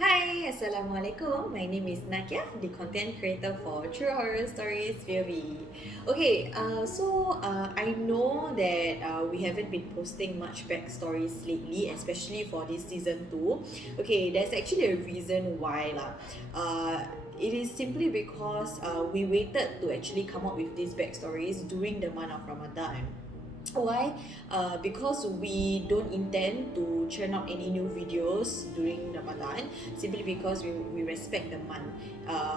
Hi, Assalamualaikum. My name is Nakia, the content creator for True Horror Stories POV. I know that we haven't been posting much backstories lately, especially for this season 2. Okay, there's actually a reason why lah. It is simply because we waited to actually come up with these backstories during the month of Ramadan. Why? Because we don't intend to churn out any new videos during Ramadan, simply because we respect the month.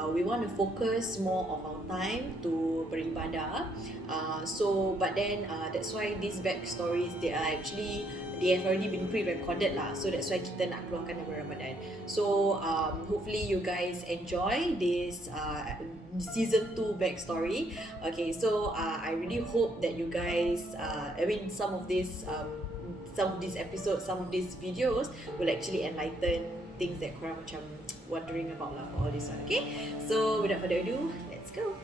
We want to focus more of our time to beribadah. That's why these backstories, they have already been pre-recorded lah. So that's why kita nak keluarkan dalam Ramadan. Hopefully you guys enjoy this season 2 backstory. I really hope that you guys some of these episodes, some of these videos will actually enlighten things that korang macam wondering about lah for all this one. Okay, so without further ado, let's go.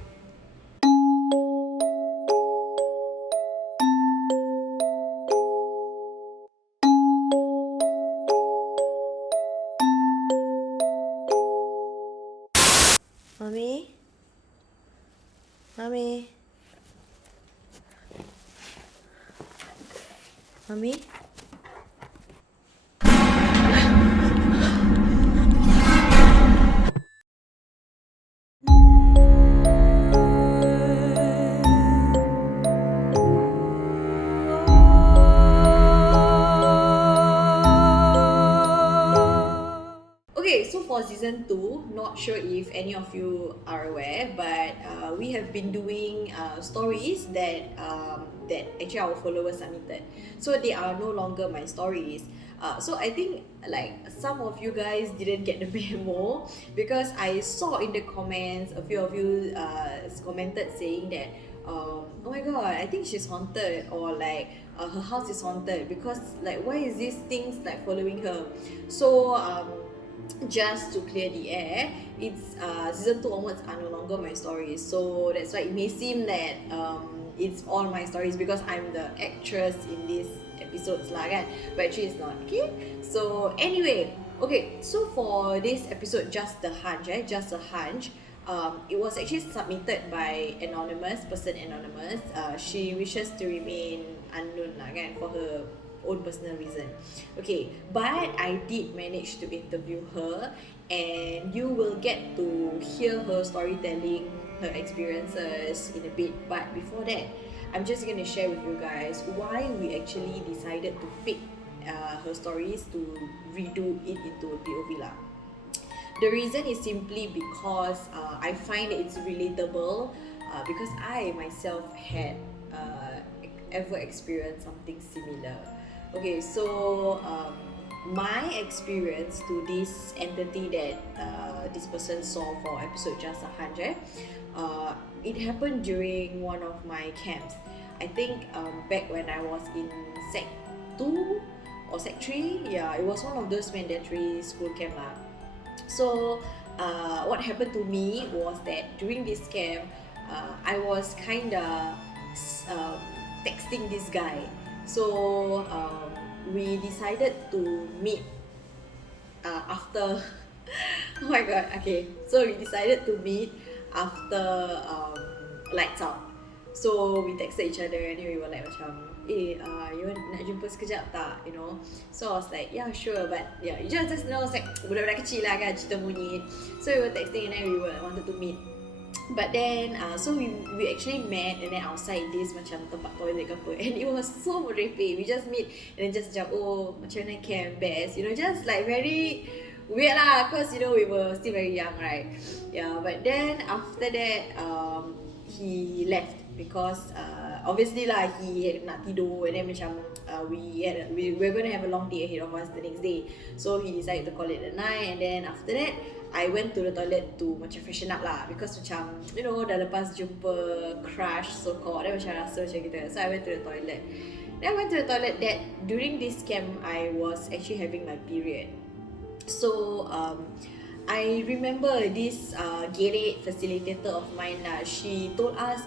Mami? Mami? Mami? Okay, so for season 2, not sure if any of you are aware, but we have been doing stories that actually our followers submitted. So they are no longer my stories. So I think like some of you guys didn't get the memo because I saw in the comments a few of you commented saying that oh my god, I think she's haunted, or like her house is haunted because like why is these things like following her. Just to clear the air, it's season 2 onwards are no longer my stories, so that's why it may seem that it's all my stories because I'm the actress in these episodes lah kan, but actually it's not. Okay, so anyway, okay, so for this episode, just a hunch, it was actually submitted by anonymous. She wishes to remain unknown lah kan, for her own personal reason. Okay, but I did manage to interview her, and you will get to hear her storytelling, her experiences in a bit. But before that, I'm just gonna share with you guys why we actually decided to pick her stories to redo it into a POV lah. The reason is simply because I find that it's relatable, because I myself had ever experienced something similar. Okay, so my experience to this entity that this person saw for episode Just a Hunch, it happened during one of my camps. I think back when I was in Sec 2 or Sec 3, yeah, it was one of those mandatory school camp lah. So what happened to me was that during this camp, I was kinda texting this guy. So we decided to meet after oh my god, okay, so we decided to meet after lights out. So we texted each other and then we were like macam you want nak jumpa sekejap tak, you know. So I was like yeah sure, but yeah, you just know it's like budak-budak kecil lah kan, cerita monyet. So we were texting and then we wanted to meet. But then so we actually met and then outside this macam tempat toilet ke apa, and it was so merepek. We just meet and then just macam oh macam mana camp, best, you know, just like very weird lah, cause you know we were still very young, right? Yeah, but then after that he left because obviously lah he had nak tidur, and then macam we were going to have a long day ahead of us the next day. So he decided to call it a night, and then after that I went to the toilet to macam freshen up lah, because macam you know dah lepas jumpa crush so called, then macam rasa macam gitu. So I went to the toilet. Then I went to the toilet that during this camp I was actually having my period. So I remember this gerek facilitator of mine lah, she told us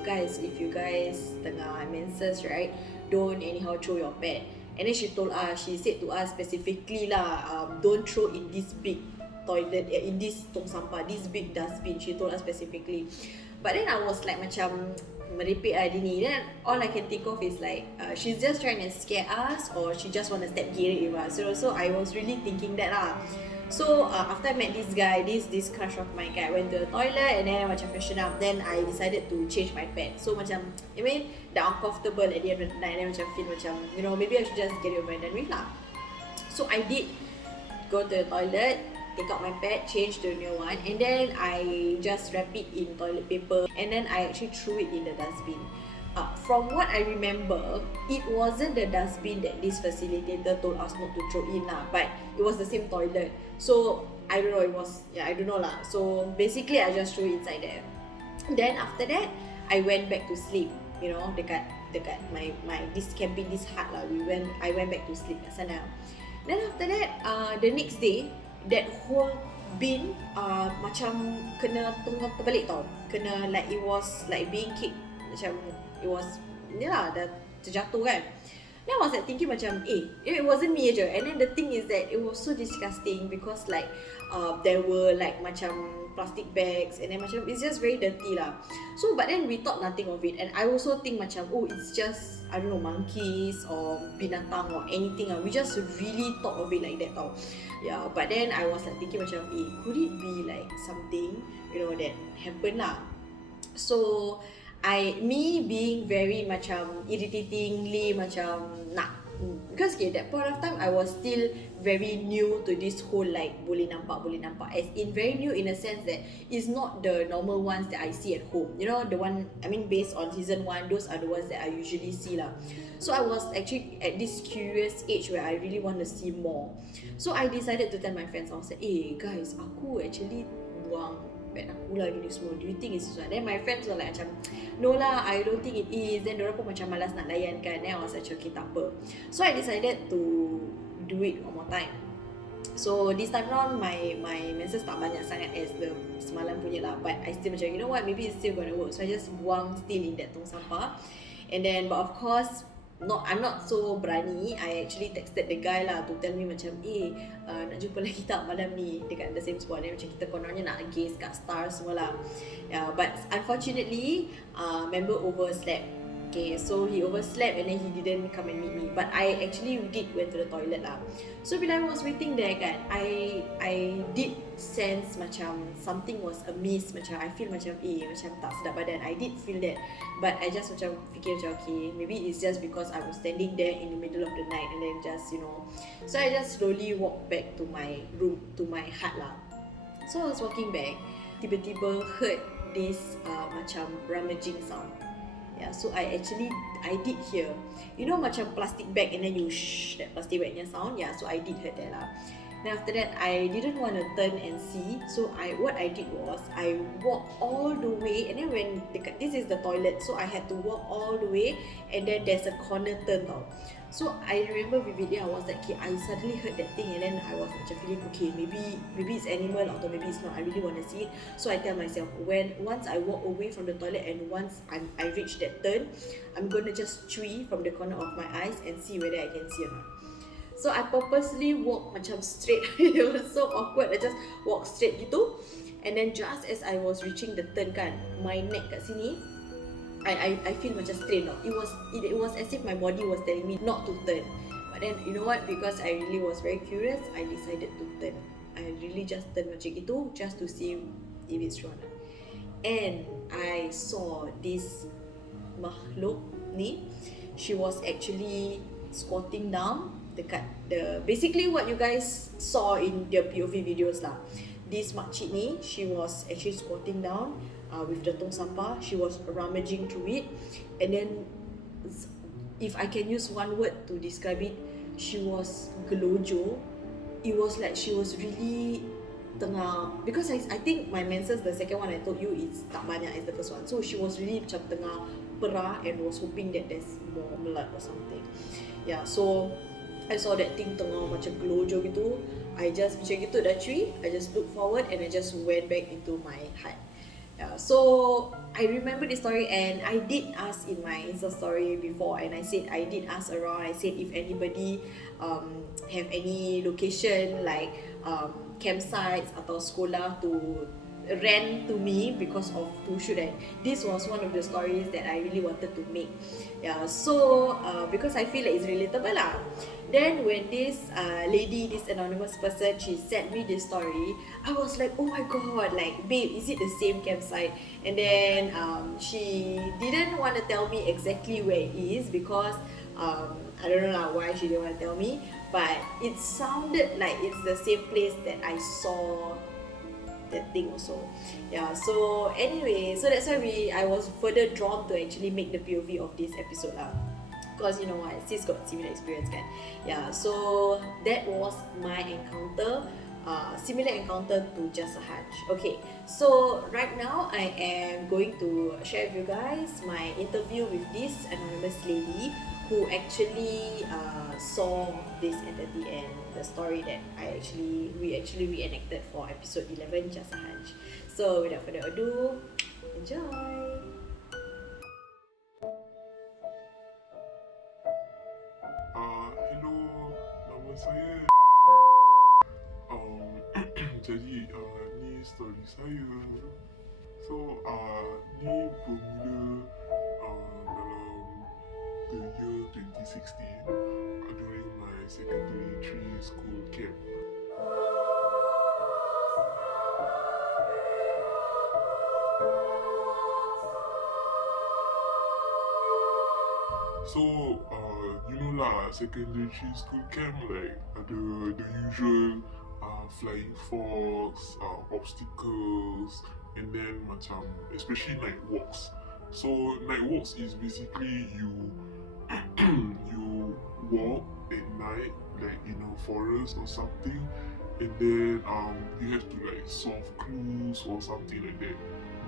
guys, if you guys tengah menses, right, don't anyhow throw your pad. And then she said to us specifically lah, don't throw in this big toilet, in this tong sampah, this big dustbin. She told us specifically. But then I was like macam merepek lah ni. Then all I can think of is like she's just trying to scare us, or she just want to step gear with us. So I was really thinking that lah. So after I met this guy, this crush of mine, I went to the toilet and then macam freshen up. Then I decided to change my pants. So macam, I mean, dah uncomfortable at the end of the night. Then macam feel macam, you know, maybe I should just get it over and done with lah. So I did go to the toilet, take out my pad, change to a new one, and then I just wrap it in toilet paper, and then I actually threw it in the dustbin. From what I remember, it wasn't the dustbin that this facilitator told us not to throw in lah, but it was the same toilet. So I don't know, I don't know lah. So basically I just threw it inside there. Then after that, I went back to sleep. You know, dekat my this camping, this hut lah. I went back to sleep kat sana. Then after that, the next day, that whole bin macam kena tunggang terbalik tau. Kena like it was like being kicked, macam it was ni lah, dah terjatuh kan. Then I was like thinking macam it wasn't me aja. And then the thing is that it was so disgusting because like there were like macam plastic bags, and then macam it's just very dirty lah. So but then we thought nothing of it, and I also think macam it's just, I don't know, monkeys or binatang or anything lah. We just really thought of it like that tau. Yeah, but then I was like thinking macam could it be like something, you know, that happened lah. So me being very macam irritatingly macam nak, because that point of time I was still very new to this whole like boleh nampak, as in very new in a sense that it's not the normal ones that I see at home. You know, the one, I mean, based on season 1, those are the ones that I usually see lah. So I was actually at this curious age where I really want to see more. So I decided to tell my friends. I was like, guys, aku actually buang pad aku lah gini semua. Do you think it's this one? Then my friends were like macam, no lah, I don't think it is. Then diorang pun macam malas nak layan kan. Then I was like, okay, tak apa. So I decided to do it one more time. So this time around, my menses tak banyak sangat as the semalam punya lah. But I still macam, you know what, maybe it's still gonna work. So I just buang still in that tong sampah. And then, but of course, I'm not so berani. I actually texted the guy lah to tell me macam nak jumpa lagi tak malam ni dekat the same spot. Macam kita kononnya nak gaze kat stars semua lah. But unfortunately, member overslept. Okay, so he overslept and then he didn't come and meet me. But I actually did went to the toilet lah. So bila I was waiting there kan, I did sense macam something was amiss. Macam I feel macam macam tak sedap badan. I did feel that. But I just macam fikir macam okay, maybe it's just because I was standing there in the middle of the night and then just, you know. So I just slowly walked back to my room, to my hut lah. So I was walking back, tiba-tiba heard this macam rummaging sound. Yeah, so I did hear, you know, macam plastic bag and then you that plastic bagnya sound. Yeah, so I did hear that lah. Then after that, I didn't want to turn and see. So what I did was I walked all the way, and then when this is the toilet, so I had to walk all the way, and then there's a corner turn tau. So I remember vividly, I was like, okay, I suddenly heard that thing, and then I was macam feeling, okay, maybe it's animal or maybe it's not. I really want to see it. So I tell myself, once I walk away from the toilet and once I reach that turn, I'm gonna just chew from the corner of my eyes and see whether I can see or not. So I purposely walk macam straight. It was so awkward. I just walk straight gitu, and then just as I was reaching the turn kan, my neck kat sini, I feel macam strain tau. It was as if my body was telling me not to turn. But then you know what? Because I really was very curious, I decided to turn. I really just turned macam gitu just to see if it's true or not. And I saw this makhluk ni. She was actually squatting down dekat basically what you guys saw in the POV videos lah. This makcik ni, she was actually squatting down with the tong sampah. She was rummaging through it, and then if I can use one word to describe it, she was gelojo. It was like she was really tengah, because I think my menses, the second one I told you, is tak banyak as the first one. So she was really macam tengah perah and was hoping that there's more blood or something. Yeah, so I saw that thing tengah macam gelojo gitu. I just macam gitu dah cuy, I just look forward and I just went back into my hut. Yeah, so I remember this story, and I did ask in my Insta story before, and I said I did ask around. I said if anybody have any location like campsites atau sekolah to rent to me because of tuition, and this was one of the stories that I really wanted to make. Yeah, so because I feel like it's relatable lah. Then when this lady, this anonymous person, she sent me this story, I was like, oh my god, like babe, is it the same campsite? And then she didn't want to tell me exactly where it is because I don't know lah why she didn't want to tell me, but it sounded like it's the same place that I saw that thing also. Yeah, so anyway, so that's why I was further drawn to actually make the POV of this episode lah, because you know what, sis got similar experience kan. Yeah, so that was my encounter, similar encounter to Just a Hunch. Okay, so right now I am going to share with you guys my interview with this anonymous lady who actually saw this entity and the story that we actually reenacted for episode 11, Just a Hunch. So without further ado, enjoy. Hello, nama saya. Jadi ni story saya. So ni bermula dalam the year 2016 during my secondary 3 school camp. So you know lah, secondary 3 school camp like the usual flying fox, obstacles, and then macam especially night walks. So night walks is basically you you walk at night like in a forest or something, and then you have to like solve clues or something like that.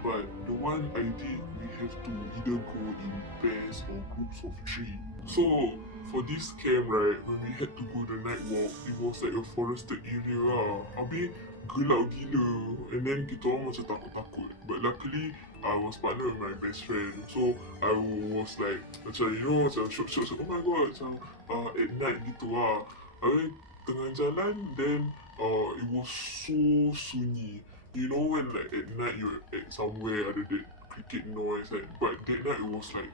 But the one I did, we have to either go in pairs or groups of 3. So for this camp, right, when we had to go the night walk, it was like a forested area lah. Habis gelap gila, and then kita orang macam takut-takut. But luckily, I was partnered with my best friend, so I was like macam you know macam shock, oh my god, macam at night gitu lah. Habis tengah jalan, then it was so sunyi. You know when like at night you're at somewhere other than cricket noise, like, but that night it was like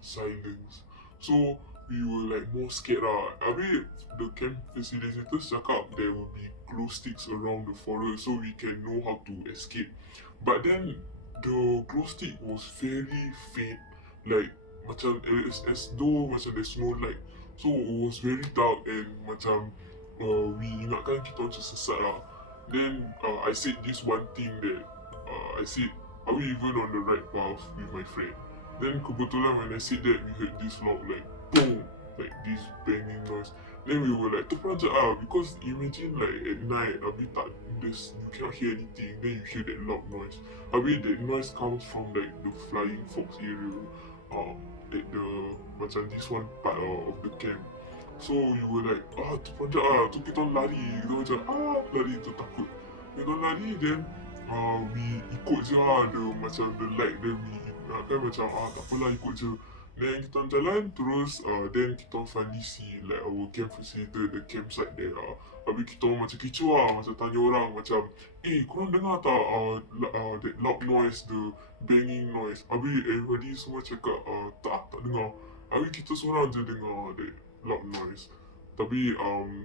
silence. So we were like more scared lah. I mean the camp facilitators cakap there will be glow sticks around the forest so we can know how to escape. But then the glow stick was very faint, like macam as though macam there's no light. So it was very dark and macam we ingatkan kita macam sesat lah. Then I said this one thing that I said, are we even on the right path with my friend? Then kebetulan when I said that, we heard this loud like boom, like this banging noise. Then we were like terperanjat because imagine like at night, habis tak, you cannot hear anything. Then you hear that loud noise. Habis that noise comes from like the flying fox area, at the macam this one part of the camp. So we were like, terperanjat tu kita lari, kita macam lari tu takut. Kita lari, then we ikut je the macam the light, then we kan macam tak apalah ikut je. Then kita jalan terus, then kita finally see like our camp facilitator, the campsite there habis kita macam kecoh macam tanya orang macam korang dengar tak that loud noise, the banging noise? Habis everybody semua cakap tak dengar. Habis kita seorang je dengar that loud noise. Tapi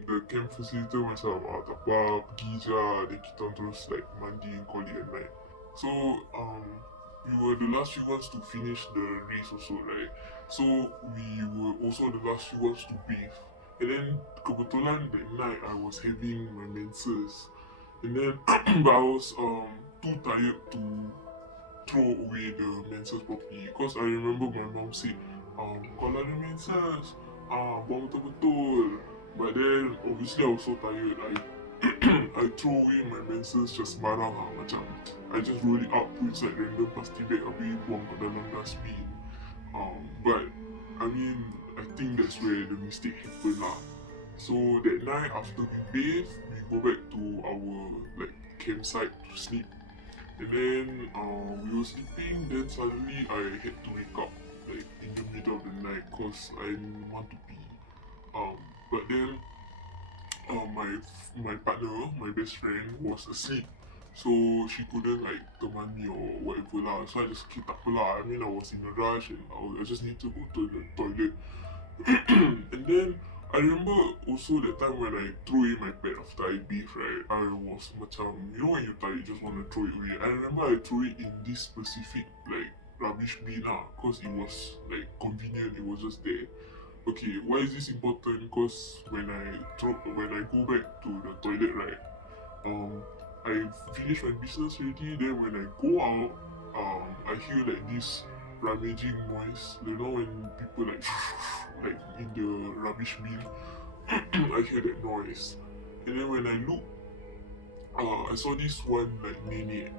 the camp facilitator macam tak apa, pergi je. Then kita terus like mandi and call it at night. So we were the last few ones to finish the race also, right? So we were also the last few ones to bathe. And then kebetulan that night I was having my menses. And then but I was too tired to throw away the menses properly, because I remember my mom said kalau ada menses buang betul-betul. But then obviously I was so tired, I throw away my menses just sembarang macam I just roll it up, put inside random plastic bag, habis buang kat dalam dustbin. But I mean I think that's where the mistake happened lah. So that night after we bathe, we go back to our like campsite to sleep. And then we were sleeping, then suddenly I had to wake up like in the middle of the night because I want to pee. But then my partner, my best friend, was asleep. So she couldn't like teman me or whatever lah. So I just okay tak apa lah. I mean I was in a rush and I just need to go to the toilet. And then I remember also that time when I threw in my pad after I bathe, right? I was macam, you know when you're tired, you just want to throw it away. I remember I threw it in this specific like rubbish bin because it was like convenient, it was just there. Okay, why is this important? Because when I go back to the toilet, right? I finish my business already. Then when I go out, I hear like this rummaging noise. You know when people like like in the rubbish bin, I hear that noise. And then when I look, I saw this one like nenek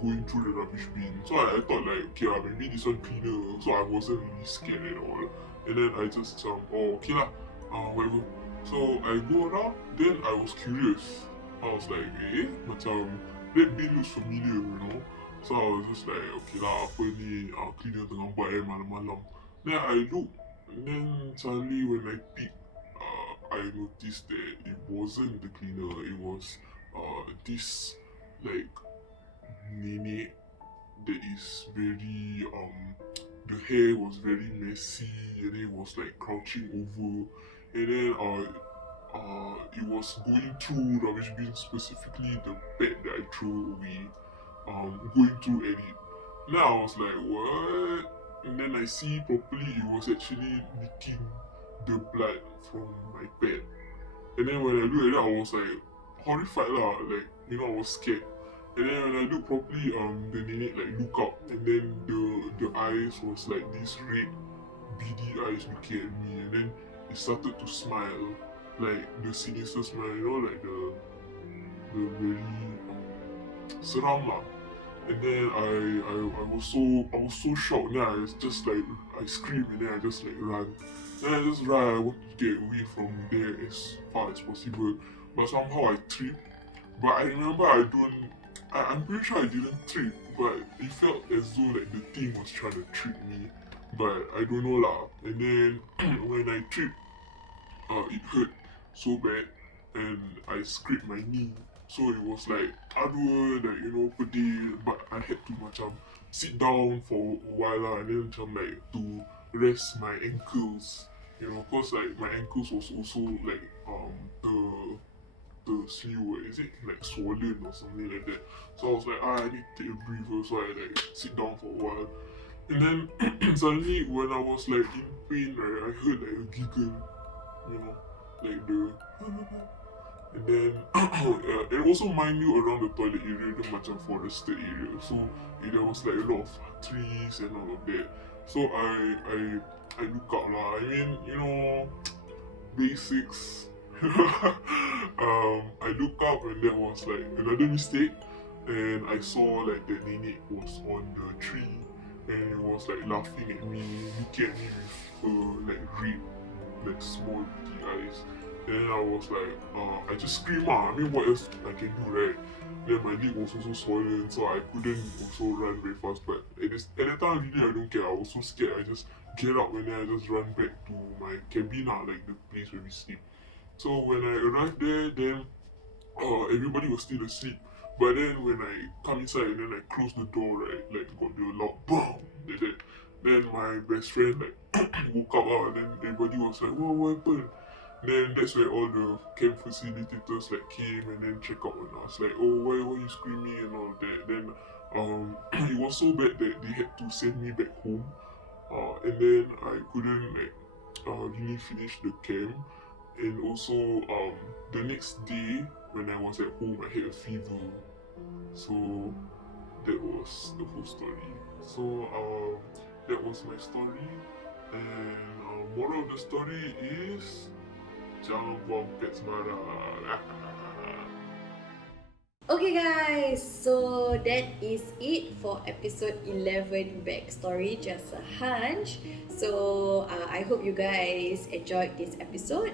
going through the rubbish bin. So I thought like okay maybe this one cleaner. So I wasn't really scared at all. And then I just oh okay lah, whatever. So I go around. Then I was curious. I was like macam that bin looks familiar, you know. So I was just like okay lah, apa ni cleaner tengah buat malam-malam. Then I look. And then suddenly when I peek, I noticed that it wasn't the cleaner. It was this like nenek that is very the hair was very messy and it was like crouching over, and then it was going through rubbish bin, specifically the pad that I threw away, going through at it. Now I was like what? And then I see properly it was actually licking the blood from my pad. And then when I look at it, I was like horrified lah, like you know I was scared. And then when I look properly, the nenek like look up, and then the eyes was like this red, beady eyes looking at me, and then it started to smile, like the sinister smile, you know, like the very seram lah. And then I was so shocked. Then I just like I screamed and then I just like run. Then I just run. I want to get away from there as far as possible, but somehow I tripped. But I remember I'm pretty sure I didn't trip, but it felt as though like the thing was trying to trick me. But I don't know lah. And then when I tripped, it hurt so bad, and I scraped my knee. So it was like aduh, like you know pedih. But I had to macam sit down for a while lah, and then macam like to rest my ankles. You know, cause like my ankles was also like the sleeve, is it like swollen or something like that? So I was like, I need to take a breather, so I like sit down for a while. And then suddenly when I was like in pain, right, I heard like a giggle, you know, like the and then and also mind you around the toilet area, the macam forested area. So there was like a lot of trees and all of that. So I look up lah. I mean, you know, basics. I look up and there was like another mistake, and I saw like the nenek was on the tree and it was like laughing at me, looking at me with like red, like small bitty eyes. And then I was like, I just screamed I mean what else I can do, right? Then my leg was also swollen, so I couldn't also run very fast. But at the time really I don't care, I was so scared. I just get up and then I just run back to my cabin, like the place where we sleep. So when I arrived there, then everybody was still asleep. But then when I come inside and then I close the door, right, like got the loud BAM! Like that. Then my best friend like woke up and then everybody was like, what happened? Then that's where all the camp facilitators like came and then check out on us, like, oh why you screaming and all that. Then it was so bad that they had to send me back home. And then I couldn't like really finish the camp. And also the next day when I was at home I had a fever. So that was the whole story. So that was my story. And moral of the story is jangan buang pet sembarang. Okay guys, so that is it for episode 11 Backstory Just a Hunch. So I hope you guys enjoyed this episode.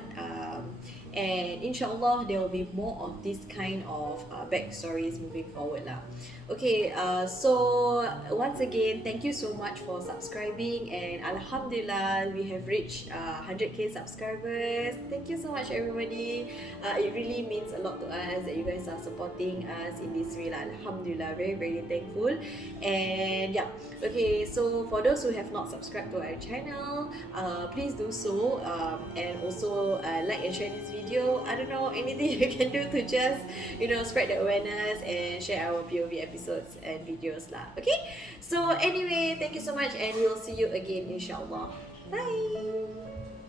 and inshallah there will be more of this kind of backstories moving forward lah. Okay, so once again, thank you so much for subscribing, and Alhamdulillah, we have reached 100k subscribers. Thank you so much, everybody. It really means a lot to us that you guys are supporting us in this way lah. Alhamdulillah, very very thankful. And yeah, okay, so for those who have not subscribed to our channel, please do so, and also like and share this video. I don't know, anything you can do to just spread the awareness and share our POV episodes and videos lah. Okay, so anyway, thank you so much, and we'll see you again inshallah. Bye.